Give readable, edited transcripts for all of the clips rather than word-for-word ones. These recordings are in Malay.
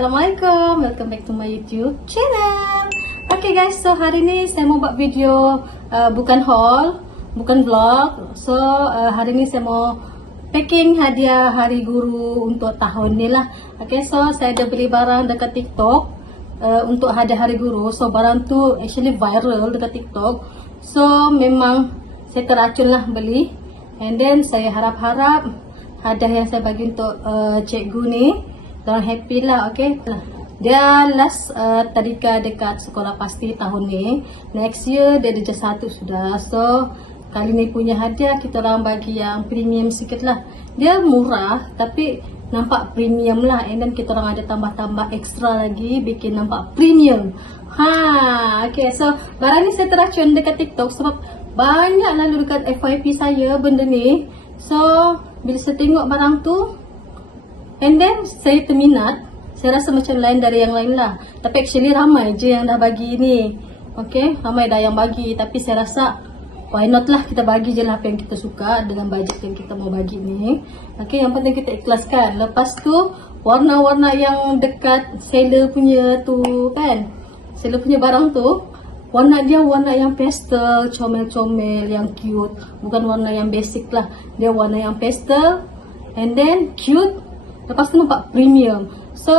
Assalamualaikum, welcome back to my YouTube channel. Okay guys, so hari ni saya mau buat video bukan haul, bukan vlog. So hari ni saya mau packing hadiah hari guru untuk tahun ni lah. Okay, so saya dah beli barang dekat TikTok untuk hadiah hari guru. So barang tu actually viral dekat TikTok. So memang saya teracun lah beli. And then saya harap-harap hadiah yang saya bagi untuk cikgu ni dorang happy lah. Okay, dia last tadika dekat sekolah pasti tahun ni. Next year dia darjah 1 sudah. So kali ni punya hadiah kita orang bagi yang premium sikit lah. Dia murah tapi nampak premium lah. And then kita orang ada tambah-tambah extra lagi bikin nampak premium. Okay, so barang ni saya teracun dekat TikTok sebab banyak lalu dekat FYP saya benda ni. So bila saya tengok barang tu, and then saya terminat. Saya rasa macam lain dari yang lain lah. Tapi actually ramai je yang dah bagi ni. Okay, ramai dah yang bagi. Tapi saya rasa why not lah, kita bagi je lah apa yang kita suka dengan bajet yang kita mau bagi ni. Okay, yang penting kita ikhlaskan. Lepas tu warna-warna yang dekat seller punya tu kan, seller punya barang tu, warna dia warna yang pastel, comel-comel, yang cute. Bukan warna yang basic lah. Dia warna yang pastel and then cute. Lepas tu nampak premium. So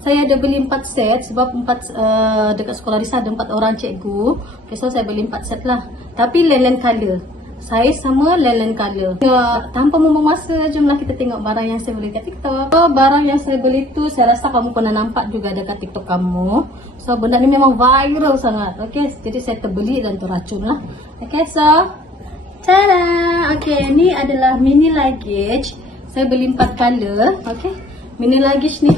saya ada beli 4 set sebab 4 dekat sekolah Risa ada 4 orang cikgu. Okay, so saya beli 4 set lah. Tapi lain-lain color. Saya sama lain-lain color. Tanpa membuang masa, jomlah kita tengok barang yang saya beli kat TikTok. So barang yang saya beli tu saya rasa kamu pernah nampak juga dekat TikTok kamu. So benda ni memang viral sangat. Okay, jadi saya terbeli dan teracun lah. Okay, so tada! Okay, ni adalah mini luggage. Saya beli 4 color. Okay, mini luggage ni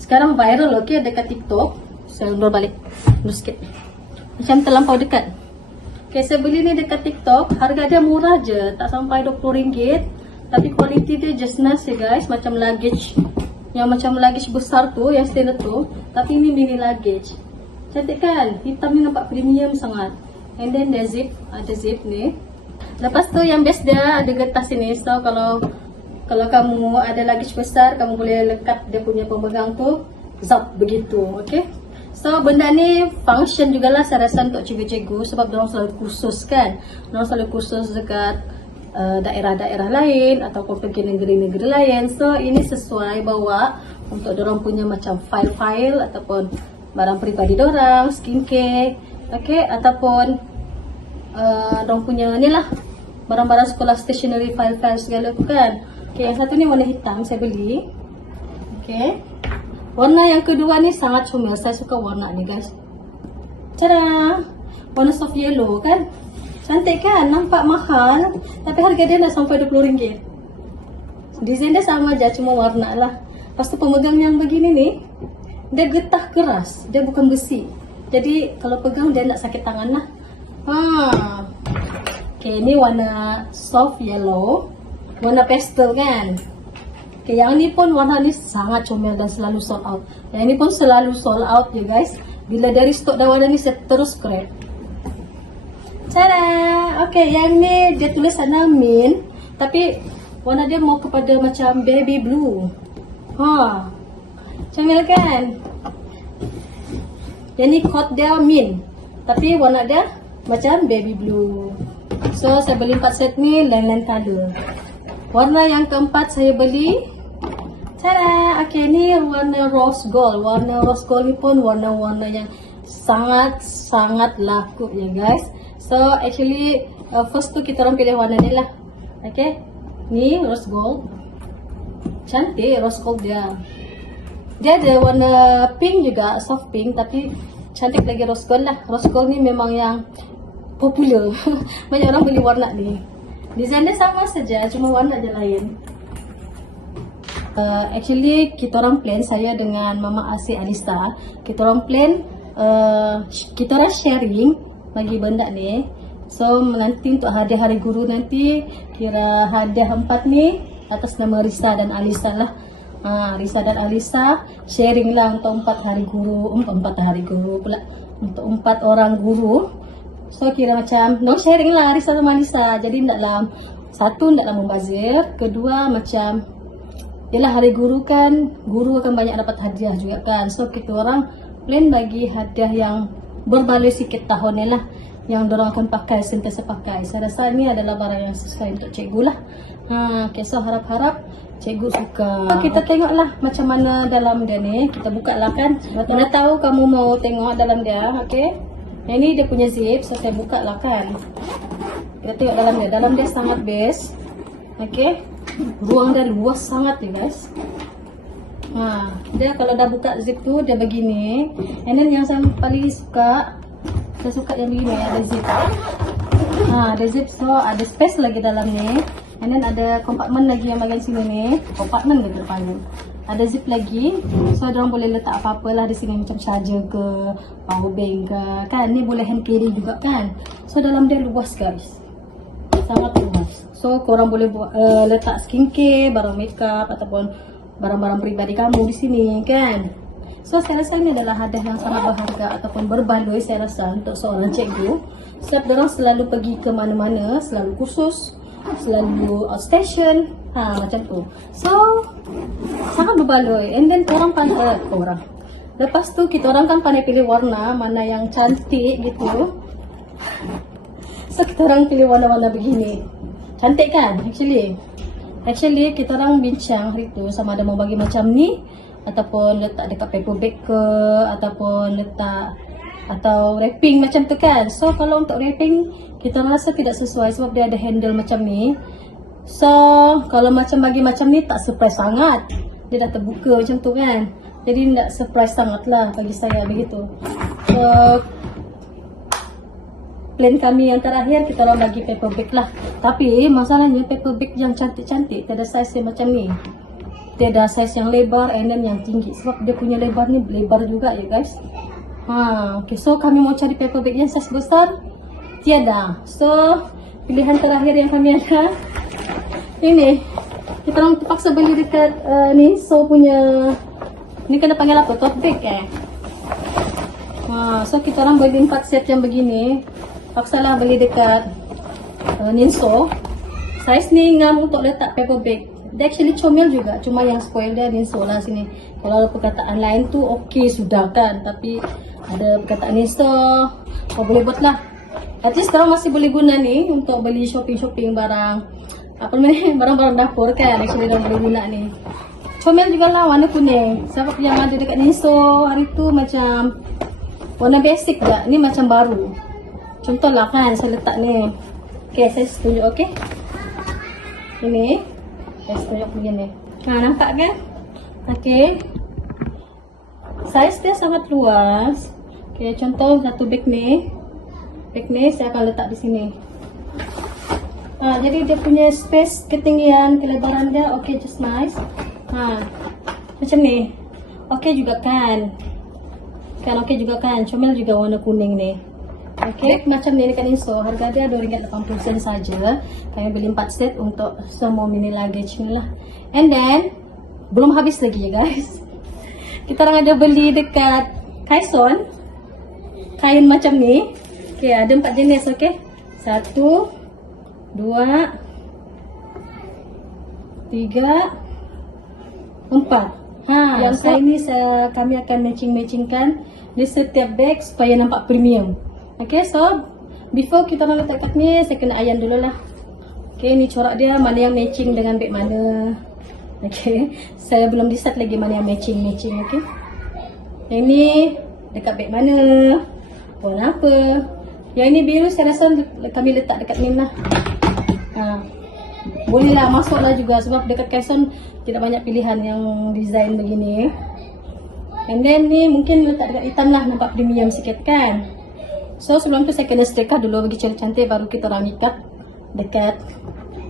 sekarang viral okay dekat TikTok. Saya undur balik. Undur sikit. Macam terlampau dekat. Okay, saya beli ni dekat TikTok. Harga dia murah je. Tak sampai RM20. Tapi kualiti dia just nice ya guys. Macam luggage. Yang macam luggage besar tu. Yang standard tu. Tapi ini mini luggage. Cantik kan? Hitam ni nampak premium sangat. And then dia zip. Ada zip ni. Lepas tu yang best dia ada getah sini. So kalau kamu ada luggage besar, kamu boleh lekat dia punya pemegang tu. Zap begitu. Okay. So benda ni function jugalah saya rasa untuk cikgu-cikgu sebab diorang selalu kursus kan. Diorang selalu kursus dekat daerah-daerah lain ataupun pergi negeri-negeri lain. So ini sesuai bawa untuk diorang punya macam file-file ataupun barang peribadi diorang, skincare, okay, ataupun diorang punya ni lah barang-barang sekolah, stationery, file-file segala tu kan. Okay, yang satu ni warna hitam saya beli. Okay. Warna yang kedua ni sangat comel. Saya suka warna ni guys. Tada! Warna soft yellow kan. Cantik kan? Nampak mahal. Tapi harga dia nak sampai RM20. Desain dia sama aja, cuma warna lah. Lepas tu pemegang yang begini ni, dia getah keras. Dia bukan besi. Jadi kalau pegang dia nak sakit tangan lah. Okay, ni warna soft yellow. Warna pastel kan. Okay, yang ni pun warna ni sangat comel dan selalu sold out. Yang ni pun selalu sold out ya guys. Bila dari stok dah warna ni saya terus grab. Tada! Okay, yang ni dia tulis sana mint. Tapi warna dia mau kepada macam baby blue. Comel kan? Yang ni coat dia mint. Tapi warna dia macam baby blue. So saya beli 4 set ni lain-lain color. Warna yang keempat saya beli, tada! Okay, ni warna rose gold. Warna rose gold ni pun warna-warna yang sangat-sangat laku ya guys. So actually first tu kita orang pilih warna ni lah. Okay, ni rose gold. Cantik rose gold dia. Dia ada warna pink juga, soft pink. Tapi cantik lagi rose gold lah. Rose gold ni memang yang popular. Banyak orang beli warna ni. Desain dia sama saja, cuma warna je lain. Actually kita orang plan, saya dengan Mama Asyik Alisa, kita orang plan kita orang sharing bagi benda ni. So nanti untuk hadiah hari guru nanti kira hadiah 4 ni atas nama Risa dan Alisa lah. Risa dan Alisa sharing lah untuk 4 hari guru, 4 hari guru pula, untuk 4 orang guru. So kira macam no sharing lah Risa sama Alisa. Jadi satu taklah membazir, kedua macam Yalah, hari guru kan, guru akan banyak dapat hadiah juga kan. So kita orang plan bagi hadiah yang berbaloi sikit tahun ni lah, yang dorang akan pakai, sentiasa pakai. Saya rasa ini adalah barang yang sesuai untuk cikgu lah. Okay, so harap-harap cikgu suka. Kita tengoklah macam mana dalam dia ni. Kita buka lah kan. Mana tahu kamu mau tengok dalam dia. Okay, yang ni dia punya zip. So saya buka lah kan. Kita tengok dalam dia. Dalam dia sangat best. Okay, ruang dia luas sangat ni guys. Dia kalau dah buka zip tu dia begini. And then yang saya paling suka, saya suka yang begini, ada zip. Ada zip, so ada space lagi dalam ni. And then ada kompartmen lagi yang bagian sini ni. Kompartmen ke depan ni. Ada zip lagi. So orang boleh letak apa-apa lah di sini, macam charger ke, power bank ke. Kan ni boleh hand carry juga kan. So dalam dia luas guys. Sangat luas. So korang boleh buat letak skincare, barang makeup ataupun barang-barang peribadi kamu di sini kan. So saya rasa ini adalah hadiah yang sangat berharga ataupun berbaloi saya rasa untuk seorang cikgu. Sebab orang selalu pergi ke mana-mana, selalu kursus, selalu outstation, macam tu. So sangat berbaloi. And then orang lepas tu kita orang kan pandai pilih warna mana yang cantik gitu. So kita orang pilih warna-warna begini. Cantik kan Actually kita orang bincang hari tu sama ada mau bagi macam ni ataupun letak dekat paper bag ke, ataupun letak atau wrapping macam tu kan. So kalau untuk wrapping kita rasa tidak sesuai sebab dia ada handle macam ni. So kalau macam bagi macam ni tak surprise sangat. Dia dah terbuka macam tu kan. Jadi tak surprise sangat lah bagi saya begitu. So plan kami yang terakhir kita orang bagi paper bag lah. Tapi masalahnya paper bag yang cantik-cantik tiada size yang macam ni. Tiada size yang lebar and then yang tinggi. Sebab dia punya lebar ni lebar juga ya guys. Okay, so kami mau cari paper bag yang size besar. Tiada. So pilihan terakhir yang kami ada ini. Kita orang terpaksa beli dekat ni. So punya ni kena panggil apa? Tote bag So kita orang beli 4 set yang begini. Paksalah beli dekat Ninso. Size ni ngam untuk letak paper bag. Dia actually comel juga, cuma yang spoil dia Ninso lah sini. Kalau ada perkataan lain tu okey sudah kan, tapi ada perkataan Ninso, boleh buat lah. At least sekarang masih boleh guna ni untuk beli shopping barang apa namanya, barang-barang dapur kan. Actually dah boleh guna ni. Comel juga lah warna kuning. Sebab yang ada dekat Ninso hari tu macam warna basic tak, ni macam baru. Contohlah kan saya letak ni. Okay, saya tunjuk okay. Ini saya tunjuk begini. Nampak kan? Okay. Size dia sangat luas. Okay, contoh satu bag ni. Bag ni saya akan letak di sini. Jadi dia punya space, ketinggian, kelebaran dia okay, just nice. Macam ni. Okay juga kan? Kan okay juga kan? Comel juga warna kuning ni. Okay, macam ni dekat Ninso, harga dia RM2.80 saja. Kami beli 4 set untuk semua mini luggage ni lah. And then belum habis lagi ya guys. Kita orang ada beli dekat Kaison kain macam ni. Okay, ada 4 jenis. Okay, 1, 2, 3, 4. Yang kain ni kami akan matchingkan di setiap bag supaya nampak premium. Okay, so before kita nak letak kat ni, saya kena ayan dulu lah. Okay, ni corak dia mana yang matching dengan bag mana. Okay, saya belum decide lagi mana yang matching. Okay, yang ni dekat bag mana, warna apa. Yang ini biru saya rasa kami letak dekat ni lah. Boleh lah, masuk lah juga sebab dekat Kaison tidak banyak pilihan yang design begini. And then ni mungkin letak dekat hitam lah, nampak premium sikit kan. So sebelum tu saya kena setrika dulu bagi cantik, baru kita orang ikat dekat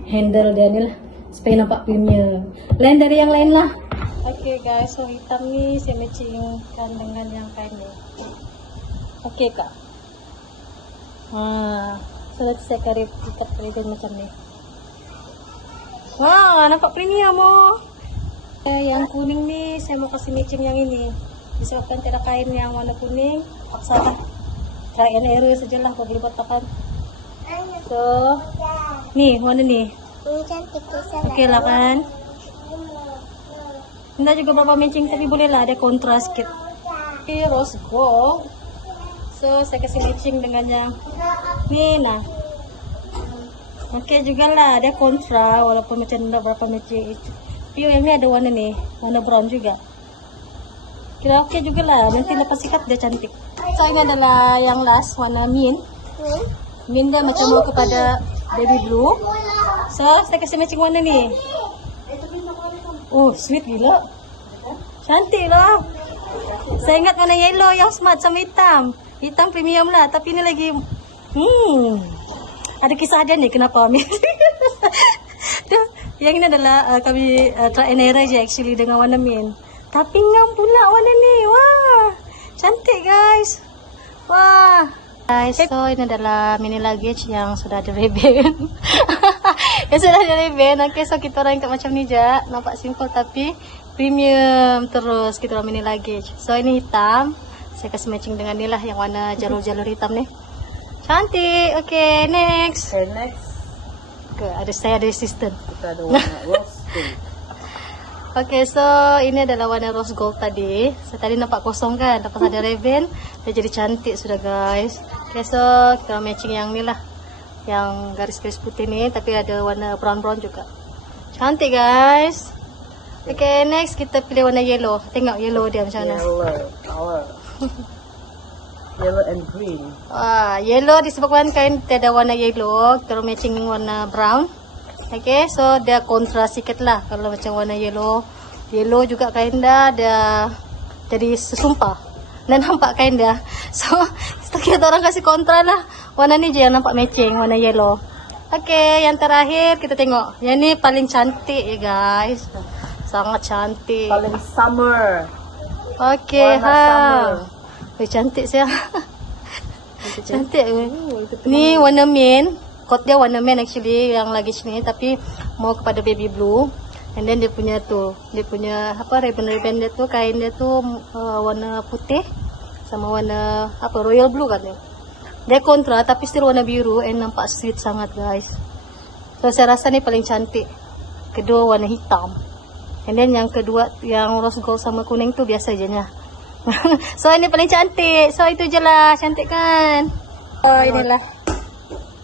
handle dia ni lah supaya nampak premium. Lain dari yang lain lah. Okay guys, so hitam ni saya matchingkan dengan yang kain ni. Okay kak. So nanti saya akan ikat ribbon macam ni. Nampak premium oh. Yang kuning ni saya mau kasih matching yang ini. Disebabkan tidak kain yang warna kuning, paksalah. Try and error sajalah, kau boleh buat apa. So, ni warna ni. Ini cantik tu. Okey lah kan? Hindi juga berapa matching tapi boleh lah ada kontras sikit. Ini rose gold. So saya kasih matching dengan yang ni nah. Okey juga lah ada kontra walaupun macam tidak berapa matching. Tapi yang ni ada warna ni, warna brown juga. Kira okey juga lah. Nanti lepas sikat dia cantik. So ini adalah yang last warna mint. Mint dia macam mau kepada baby blue. So saya kasih matching warna ni. Oh, sweet gila. Cantik lah. Saya ingat warna yellow yang smart sama hitam. Hitam premium lah. Tapi ni lagi... ada kisah dia ni kenapa ambil. Yang ini adalah kami try and error je actually dengan warna mint. Tapi ngam pula warna ni. Wah. Cantik guys. Wah. Guys, so ini adalah mini luggage yang sudah ada ribbon. Yang sudah ada ribbon. Okay, so kita orang ikat macam ni je. Nampak simple tapi premium terus kita orang mini luggage. So ini hitam. Saya kasih matching dengan ni lah yang warna jalur-jalur hitam ni. Cantik. Okay, next. Okay, next. Okay, saya ada assistant. Kita ada warna rose gold. Okay, so ini adalah warna rose gold tadi. Saya tadi nampak kosong kan. Lepas ada ribbon, dia jadi cantik sudah guys. Okay, so kita matching yang ni lah. Yang garis-garis putih ni. Tapi ada warna brown-brown juga. Cantik guys. Okay, next kita pilih warna yellow. Tengok yellow dia macam mana. Yellow color. Yellow and green. Yellow disebabkan kain dia ada warna yellow. Kita matching warna brown. Okay, so dia kontras sikit lah. Kalau macam warna yellow. Yellow juga kain dia jadi sesumpah. Dan nampak kain dia. So, kita orang kasih kontra lah. Warna ni je yang nampak matching, warna yellow. Okay, yang terakhir kita tengok. Yang ni paling cantik ya guys. Sangat cantik. Paling summer. Okay, warna summer. Cantik saya. Cantik. Ni warna mint. Kot dia warna mint actually yang luggage ni. Tapi mau kepada baby blue. And then dia punya tu. Dia punya apa ribbon-ribbon dia tu. Kain dia tu warna putih. Sama warna apa royal blue kan dia. Dia kontra tapi still warna biru. And nampak sweet sangat guys. So saya rasa ni paling cantik. Kedua warna hitam. And then yang kedua yang rose gold sama kuning tu biasa je nya. So ini paling cantik. So itu je lah. Cantik kan. Oh inilah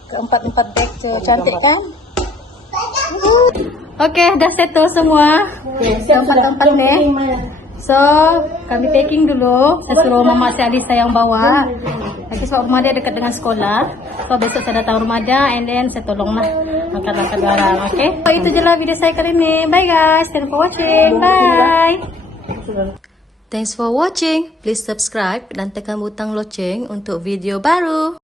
keempat-empat bag je. Cantik kan. Okay dah settle semua. Keempat-empat ni. So kami packing dulu. Saya suruh mama si Alisa yang bawa. Nanti sebab rumah dia dekat dengan sekolah. So besok saya datang rumah dia. And then saya tolong lah angkat-angkat barang. Okay. So itu je lah video saya kali ni. Bye guys. Thank you for watching. Bye. Thanks for watching. Please subscribe dan tekan butang loceng untuk video baru.